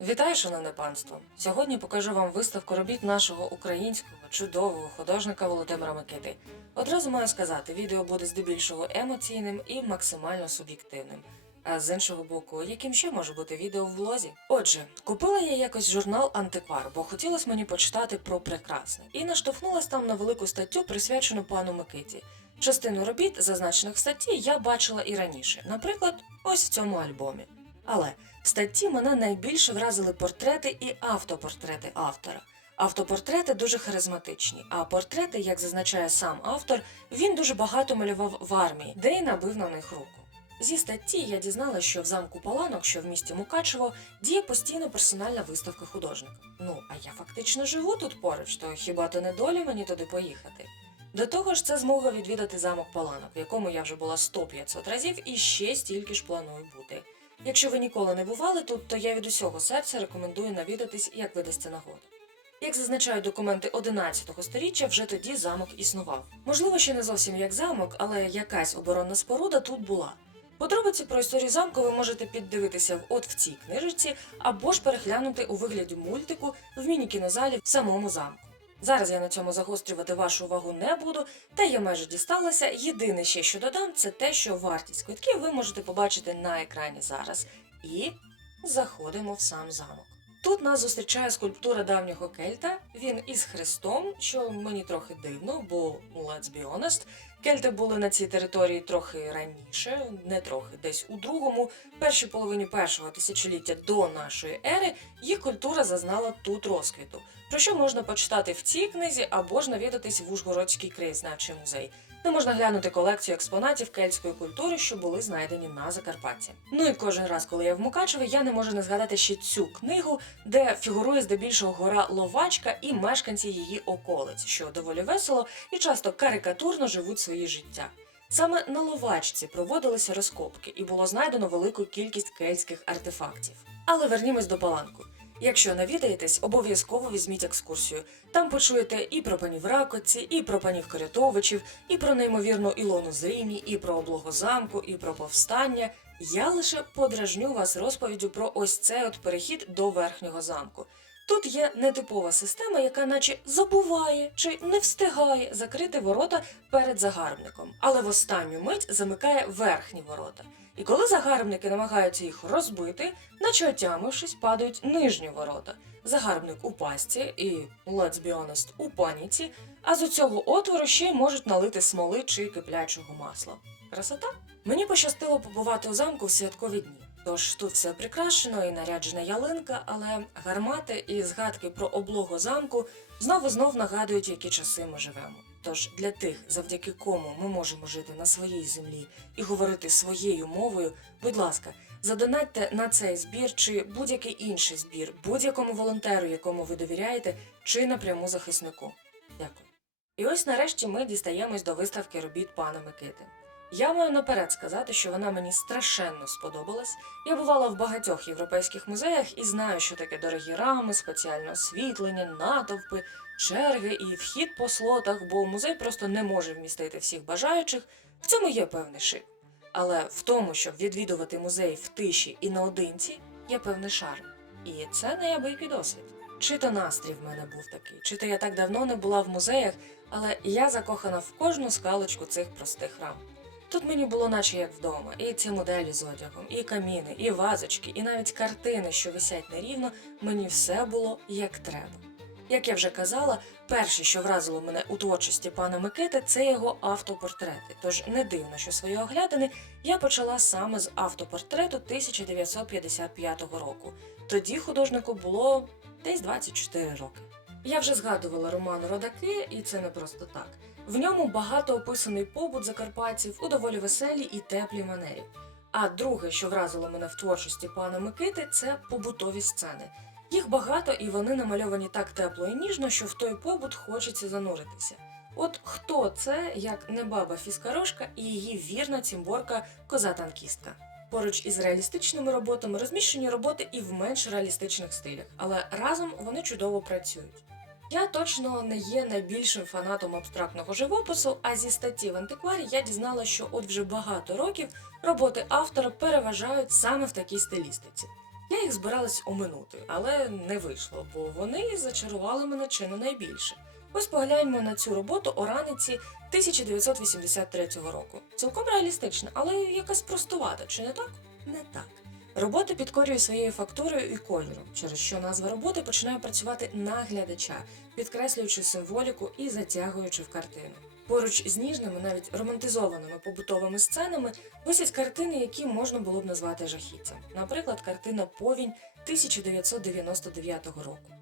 Вітаю, шановне панство! Сьогодні покажу вам виставку робіт нашого українського чудового художника Володимира Микити. Одразу маю сказати, відео буде здебільшого емоційним і максимально суб'єктивним. А з іншого боку, яким ще може бути відео в влозі? Отже, купила я якось журнал Антиквар, бо хотілося мені почитати про прекрасне, і наштовхнулась там на велику статтю, присвячену пану Микиті. Частину робіт, зазначених статті, я бачила і раніше, наприклад, ось в цьому альбомі. Але статті мене найбільше вразили портрети і автопортрети автора. Автопортрети дуже харизматичні, а портрети, як зазначає сам автор, він дуже багато малював в армії, де й набив на них руку. Зі статті я дізналася, що в замку Паланок, що в місті Мукачево, діє постійно персональна виставка художника. Ну, а я фактично живу тут поруч, то хіба то не доля мені туди поїхати? До того ж, це змога відвідати замок Паланок, в якому я вже була 100-500 разів і ще стільки ж планую бути. Якщо ви ніколи не бували тут, то я від усього серця рекомендую навідатись, як видасться нагода. Як зазначають документи 11 сторіччя, вже тоді замок існував. Можливо, ще не зовсім як замок, але якась оборонна споруда тут була. Подробиці про історію замку ви можете піддивитися от в цій книжечці або ж переглянути у вигляді мультику в міні-кінозалі в самому замку. Зараз я на цьому загострювати вашу увагу не буду, та я майже дісталася. Єдине ще, що додам, це те, що вартість квитків ви можете побачити на екрані зараз. І заходимо в сам замок. Тут нас зустрічає скульптура давнього кельта. Він із хрестом, що мені трохи дивно, бо let's be honest, кельти були на цій території трохи раніше, не трохи, десь у другому, першій половині першого тисячоліття до нашої ери, їх культура зазнала тут розквіту. Про що можна почитати в цій книзі або ж навідатись в Ужгородський краєзнавчий музей, де можна глянути колекцію експонатів кельтської культури, що були знайдені на Закарпатті. Ну і кожен раз, коли я в Мукачеві, я не можу не згадати ще цю книгу, де фігурує здебільшого гора Ловачка і мешканці її околиць, що доволі весело і часто карикатурно живуть свої життя. Саме на Ловачці проводилися розкопки, і було знайдено велику кількість кельтських артефактів. Але вернімось до Паланку. Якщо навідаєтесь, обов'язково візьміть екскурсію. Там почуєте і про панів Ракоці, і про панів Корятовичів, і про неймовірну Ілону Зріні, і про облогу замку, і про повстання. Я лише подражню вас розповіддю про ось цей от перехід до верхнього замку. Тут є нетипова система, яка наче забуває чи не встигає закрити ворота перед загарбником, але в останню мить замикає верхні ворота. І коли загарбники намагаються їх розбити, наче отямившись, падають нижні ворота. Загарбник у пастці і, let's be honest, у паніці, а з цього отвору ще й можуть налити смоли чи киплячого масла. Красота? Мені пощастило побувати у замку в святкові дні. Тож тут все прикрашено і наряджена ялинка, але гармати і згадки про облогу замку знову знов нагадують, які часи ми живемо. Тож для тих, завдяки кому ми можемо жити на своїй землі і говорити своєю мовою, будь ласка, задонатьте на цей збір чи будь-який інший збір, будь-якому волонтеру, якому ви довіряєте, чи напряму захиснику. Дякую. І ось нарешті ми дістаємось до виставки робіт пана Микити. Я маю наперед сказати, що вона мені страшенно сподобалась. Я бувала в багатьох європейських музеях і знаю, що таке дорогі рами, спеціальне освітлення, натовпи, черги і вхід по слотах, бо музей просто не може вмістити всіх бажаючих. В цьому є певний шик. Але в тому, щоб відвідувати музей в тиші і наодинці, є певний шарм. І це неабиякий досвід. Чи то настрій в мене був такий, чи то я так давно не була в музеях, але я закохана в кожну скалочку цих простих рам. Тут мені було наче як вдома, і ці моделі з одягом, і каміни, і вазочки, і навіть картини, що висять нерівно, мені все було як треба. Як я вже казала, перше, що вразило мене у творчості пана Микити, це його автопортрети. Тож не дивно, що свої оглядини я почала саме з автопортрету 1955 року. Тоді художнику було десь 24 роки. Я вже згадувала роман Родаки, і це не просто так. В ньому багато описаний побут закарпатців у доволі веселій і теплій манері. А друге, що вразило мене в творчості пана Микити, це побутові сцени. Їх багато і вони намальовані так тепло і ніжно, що в той побут хочеться зануритися. От хто це, як не баба Фіскарошка і її вірна цімборка коза-танкістка. Поруч із реалістичними роботами розміщені роботи і в менш реалістичних стилях, але разом вони чудово працюють. Я точно не є найбільшим фанатом абстрактного живопису, а зі статті в антикварі я дізналася, що от вже багато років роботи автора переважають саме в такій стилістиці. Я їх збиралась оминути, але не вийшло, бо вони зачарували мене чи не найбільше. Ось погляньмо на цю роботу Ораниці 1983 року. Цілком реалістична, але якась простувата, чи не так? Не так. Робота підкорює своєю фактурою і кольором, через що назва роботи починає працювати на глядача, підкреслюючи символіку і затягуючи в картину. Поруч з ніжними, навіть романтизованими побутовими сценами висять картини, які можна було б назвати жахіттям. Наприклад, картина Повінь 1999 року.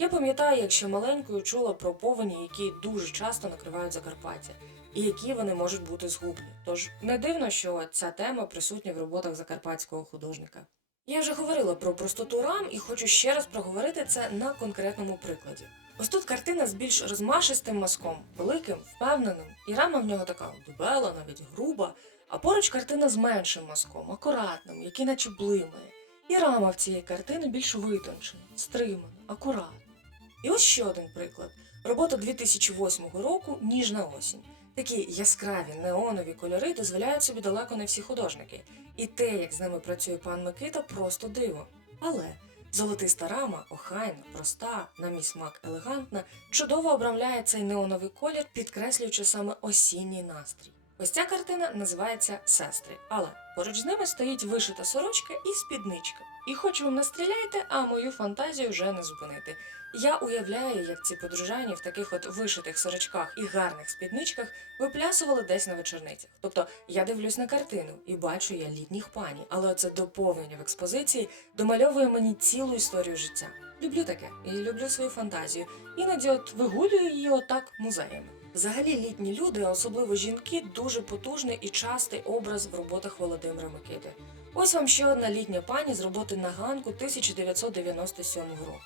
Я пам'ятаю, як ще маленькою чула про повені, які дуже часто накривають Закарпаття, і які вони можуть бути згубні. Тож не дивно, що ця тема присутня в роботах закарпатського художника. Я вже говорила про простоту рам і хочу ще раз проговорити це на конкретному прикладі. Ось тут картина з більш розмашистим мазком, великим, впевненим, і рама в нього така дебела, навіть груба, а поруч картина з меншим мазком, акуратним, який наче блимає. І рама в цієї картини більш витончена, стримана, акуратна. І ось ще один приклад. Робота 2008 року Ніжна осінь. Такі яскраві неонові кольори дозволяють собі далеко не всі художники. І те, як з ними працює пан Микита, просто диво. Але золотиста рама, охайна, проста, на мій смак елегантна, чудово обрамляє цей неоновий колір, підкреслюючи саме осінній настрій. Ось ця картина називається Сестри, але поруч з ними стоїть вишита сорочка і спідничка. І хоч ви не стріляєте, а мою фантазію вже не зупинити. Я уявляю, як ці подружані в таких от вишитих сорочках і гарних спідничках виплясували десь на вечорницях. Тобто я дивлюсь на картину і бачу я літніх пані, але оце доповнення в експозиції домальовує мені цілу історію життя. Люблю таке і люблю свою фантазію. Іноді от вигулюю її отак музеями. Взагалі літні люди, особливо жінки, дуже потужний і частий образ в роботах Володимира Микити. Ось вам ще одна літня пані з роботи на ганку 1997 року.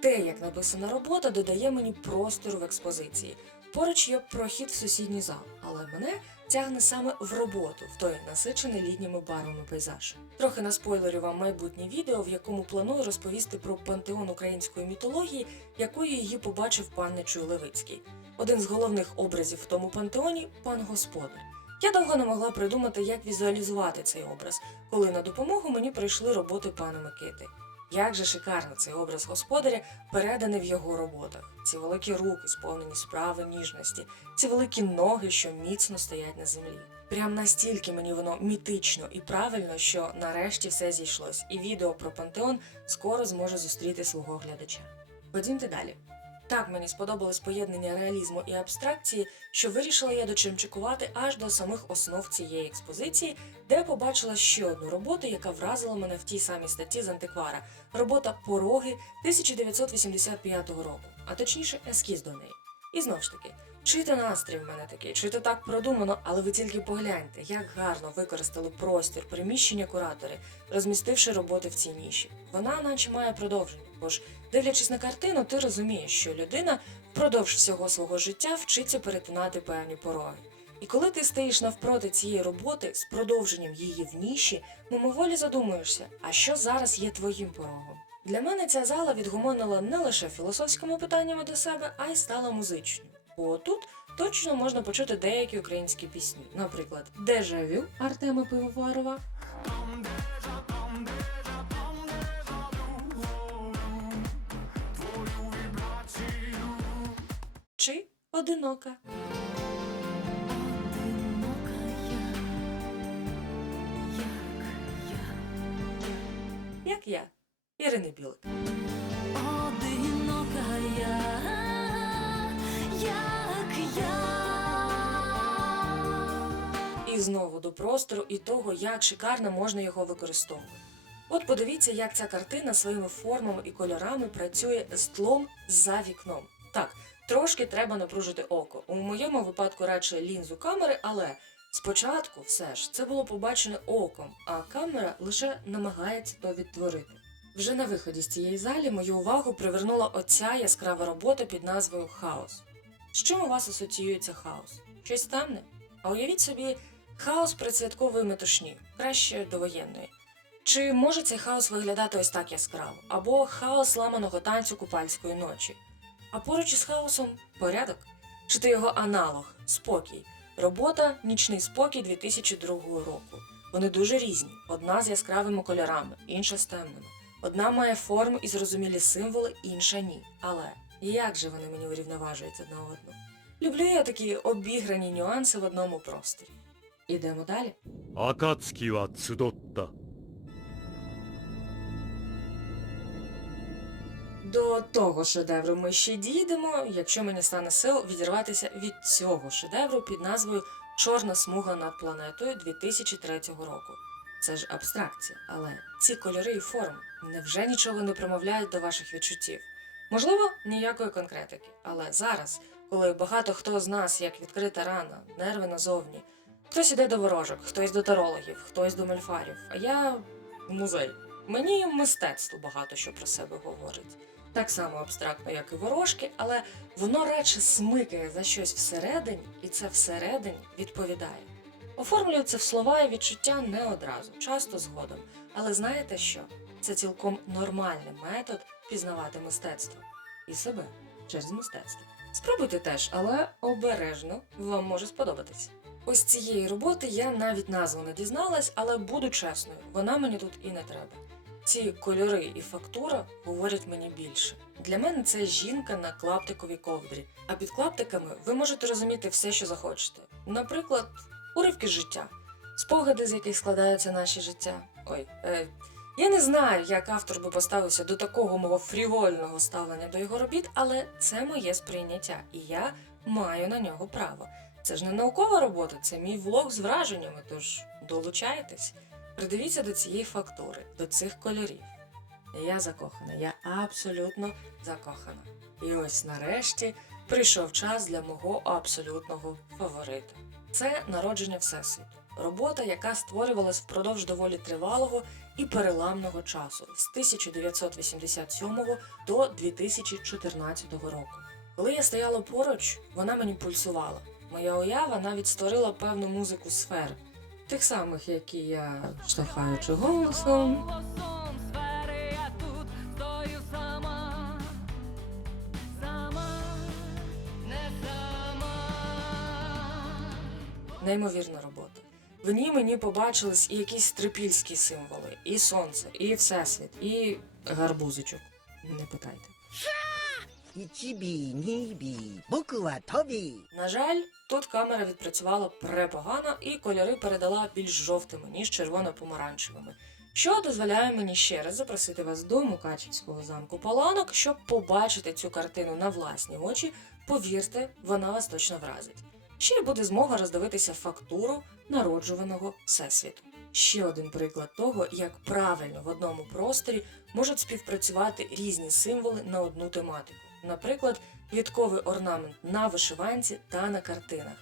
Те, як написана робота, додає мені простору в експозиції. Поруч є прохід в сусідній зал, але мене тягне саме в роботу, в той насичений літніми барвами пейзаж. Трохи наспойлерю вам майбутнє відео, в якому планую розповісти про пантеон української мітології, якою її побачив пан Левицький. Один з головних образів в тому пантеоні пан господар. Я довго не могла придумати, як візуалізувати цей образ, коли на допомогу мені прийшли роботи пана Микити. Як же шикарно цей образ господаря переданий в його роботах. Ці великі руки, сповнені справи ніжності, ці великі ноги, що міцно стоять на землі. Прям настільки мені воно мітично і правильно, що нарешті все зійшлось, і відео про пантеон скоро зможе зустріти свого глядача. Ходімте далі. Так мені сподобалось поєднання реалізму і абстракції, що вирішила я дочимчикувати аж до самих основ цієї експозиції, де побачила ще одну роботу, яка вразила мене в тій самій статті з антиквара. Робота Пороги 1985 року, а точніше ескіз до неї. І знов ж таки, чи то настрій в мене такий, чи то так продумано, але ви тільки погляньте, як гарно використали простір, приміщення куратори, розмістивши роботи в цій ніші. Вона наче має продовження, бо ж, дивлячись на картину, ти розумієш, що людина впродовж всього свого життя вчиться перетинати певні пороги. І коли ти стоїш навпроти цієї роботи з продовженням її в ніші, мимоволі задумуєшся, а що зараз є твоїм порогом? Для мене ця зала відгумонила не лише філософськими питаннями до себе, а й стала музичною. Бо тут точно можна почути деякі українські пісні, наприклад, Дежавю Артема Пивоварова. Чи одинока. Ірини Білик. Одинока я, як я. І знову до простору і того, як шикарно можна його використовувати. От подивіться, як ця картина своїми формами і кольорами працює з тлом за вікном. Так, трошки треба напружити око. У моєму випадку радше лінзу камери, але спочатку все ж це було побачене оком, а камера лише намагається то відтворити. Вже на виході з цієї залі мою увагу привернула оця яскрава робота під назвою Хаос. З чим у вас асоціюється хаос? Щось темне? А уявіть собі хаос предсвяткової метушні, краще довоєнної. Чи може цей хаос виглядати ось так яскраво? Або хаос ламаного танцю купальської ночі? А поруч із хаосом порядок? Чи то його аналог спокій? Робота Нічний спокій 2002 року. Вони дуже різні: одна з яскравими кольорами, інша з темними. Одна має форму і зрозумілі символи, інша ні. Але як же вони мені урівноважують одна одну? Люблю я такі обіграні нюанси в одному просторі. Ідемо далі. Акацкі ва цудотта. До того шедевру ми ще дійдемо, якщо мені стане сил відірватися від цього шедевру під назвою Чорна смуга над планетою 2003 року. Це ж абстракція, але ці кольори і форми невже нічого не промовляють до ваших відчуттів? Можливо, ніякої конкретики, але зараз, коли багато хто з нас як відкрита рана, нерви назовні, хтось іде до ворожок, хтось до тарологів, хтось до мальфарів, а я музей. Мені мистецтво багато що про себе говорить так само абстрактно, як і ворожки, але воно радше смикає за щось всередині, і це всередині відповідає. Оформлюю це в слова і відчуття не одразу, часто згодом. Але знаєте що? Це цілком нормальний метод пізнавати мистецтво і себе через мистецтво. Спробуйте теж, але обережно вам може сподобатись. Ось цієї роботи я навіть назву не дізналась, але буду чесною, вона мені тут і не треба. Ці кольори і фактура говорять мені більше. Для мене це жінка на клаптиковій ковдрі, а під клаптиками ви можете розуміти все, що захочете. Наприклад, уривки життя, спогади, з яких складаються наші життя. Ой, е, я не знаю, як автор би поставився до такого мого фрівольного ставлення до його робіт, але це моє сприйняття, і я маю на нього право. Це ж не наукова робота, це мій влог з враженнями, тож долучайтесь. Придивіться до цієї фактури, до цих кольорів. Я закохана, я абсолютно закохана. І ось нарешті прийшов час для мого абсолютного фаворита. Це народження Всесвіту. Робота, яка створювалась впродовж доволі тривалого і переламного часу з 1987 до 2014 року. Коли я стояла поруч, вона мені пульсувала. Моя уява навіть створила певну музику сфер, тих самих, які я штовхаючи голосом, неймовірна робота. В ній мені побачились і якісь трипільські символи, і сонце, і всесвіт, і гарбузичок. Не питайте. На жаль, тут камера відпрацювала препогано і кольори передала більш жовтими, ніж червоно-помаранчевими, що дозволяє мені ще раз запросити вас до Мукачівського замку Паланок, щоб побачити цю картину на власні очі. Повірте, вона вас точно вразить. Ще й буде змога роздивитися фактуру народжуваного всесвіту. Ще один приклад того, як правильно в одному просторі можуть співпрацювати різні символи на одну тематику. Наприклад, квітковий орнамент на вишиванці та на картинах.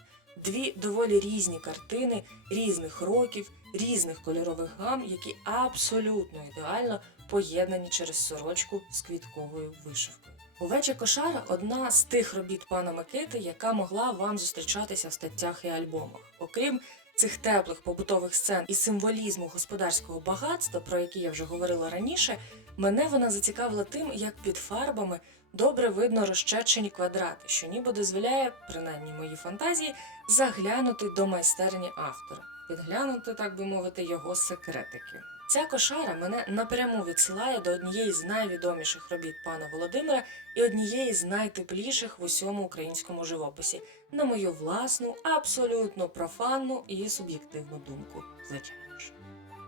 Дві доволі різні картини різних років, різних кольорових гам, які абсолютно ідеально поєднані через сорочку з квітковою вишивкою. Овеча кошара одна з тих робіт пана Микити, яка могла вам зустрічатися в статтях і альбомах. Окрім цих теплих побутових сцен і символізму господарського багатства, про які я вже говорила раніше, мене вона зацікавила тим, як під фарбами добре видно розчерчені квадрати, що ніби дозволяє, принаймні моїй фантазії, заглянути до майстерні автора, підглянути, так би мовити, його секретики. Ця кошара мене напряму відсилає до однієї з найвідоміших робіт пана Володимира і однієї з найтепліших в усьому українському живописі, на мою власну, абсолютно профанну і суб'єктивну думку, звичайно ж.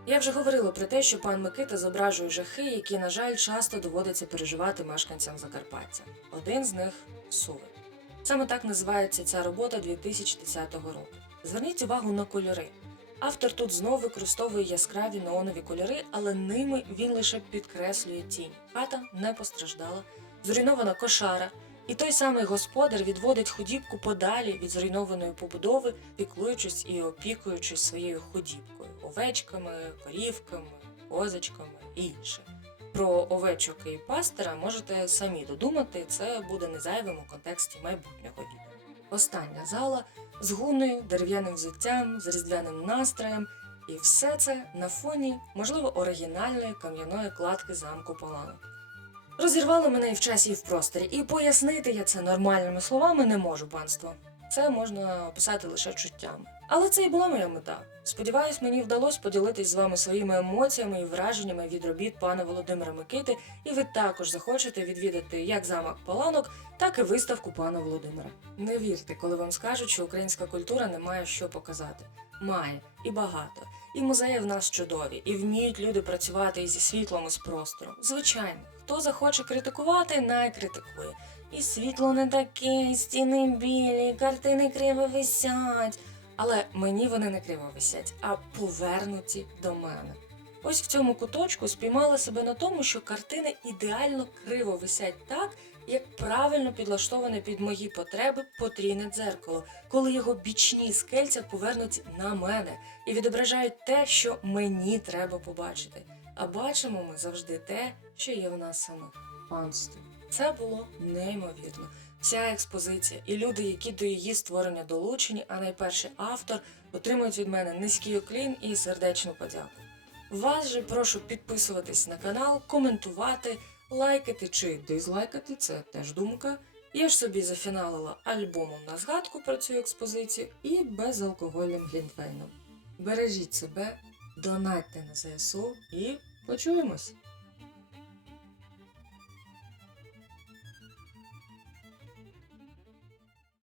Я вже говорила про те, що пан Микита зображує жахи, які, на жаль, часто доводиться переживати мешканцям Закарпаття. Один з них Суви. Саме так називається ця робота 2010 року. Зверніть увагу на кольори. Автор тут знову використовує яскраві неонові кольори, але ними він лише підкреслює тінь. Хата не постраждала, зруйнована кошара, і той самий господар відводить худібку подалі від зруйнованої побудови, піклуючись і опікуючись своєю худібкою, овечками, корівками, козочками і інше. Про овечок і пастера можете самі додумати, це буде незайвим у контексті майбутнього відео. Остання зала з гуною, дерев'яним взуттям, з різдвяним настроєм, і все це на фоні, можливо, оригінальної кам'яної кладки замку Поланок. Розірвало мене і в часі, і в просторі, і пояснити я це нормальними словами не можу, панство. Це можна описати лише чуттями. Але це і була моя мета. Сподіваюсь, мені вдалося поділитись з вами своїми емоціями і враженнями від робіт пана Володимира Микити, і ви також захочете відвідати як замок Паланок, так і виставку пана Володимира. Не вірте, коли вам скажуть, що українська культура не має що показати. Має і багато. І музеї в нас чудові, і вміють люди працювати і зі світлом, і з простором. Звичайно, хто захоче критикувати, най критикує. І світло не таке, і стіни білі, картини криво висять. Але мені вони не криво висять, а повернуті до мене. Ось в цьому куточку спіймала себе на тому, що картини ідеально криво висять так, як правильно підлаштоване під мої потреби потрійне дзеркало, коли його бічні скельця повернуті на мене і відображають те, що мені треба побачити. А бачимо ми завжди те, що є в нас самих панство. Це було неймовірно. Ця експозиція і люди, які до її створення долучені, а найперше автор, отримують від мене низький оклін і сердечну подяку. Вас же прошу підписуватись на канал, коментувати, лайкати чи дизлайкати, це теж думка. Я ж собі зафіналила альбомом на згадку про цю експозицію і безалкогольним глінтвейном. Бережіть себе, донатьте на ЗСУ і почуємось!